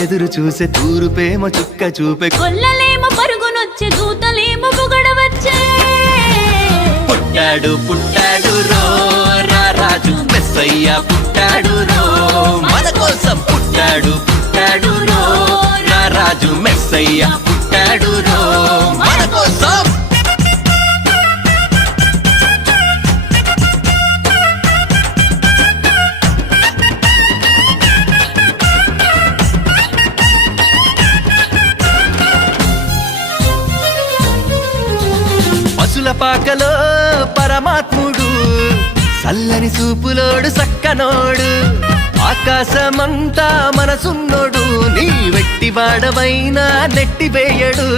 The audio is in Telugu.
ఎదురు చూసే తూరుపేమో చుక్క చూపే కొల్లలేమో పరుగునొచ్చే దూతలేమో పొగడవచ్చే పుట్టాడు పుట్టాడు రో రారాజు మెస్సయ్య పుట్టాడు రో మన కోసం పుట్టాడు పుట్టాడు రో రారాజు మెస్సయ్య పుట్టాడు రో మన కోసం పశుల పాకలో పరమాత్ముడు చల్లని చూపులోడు సక్కనోడు ఆకాశమంతా మనసున్నోడు నీ వెట్టివాడవైనా నెట్టివేయడు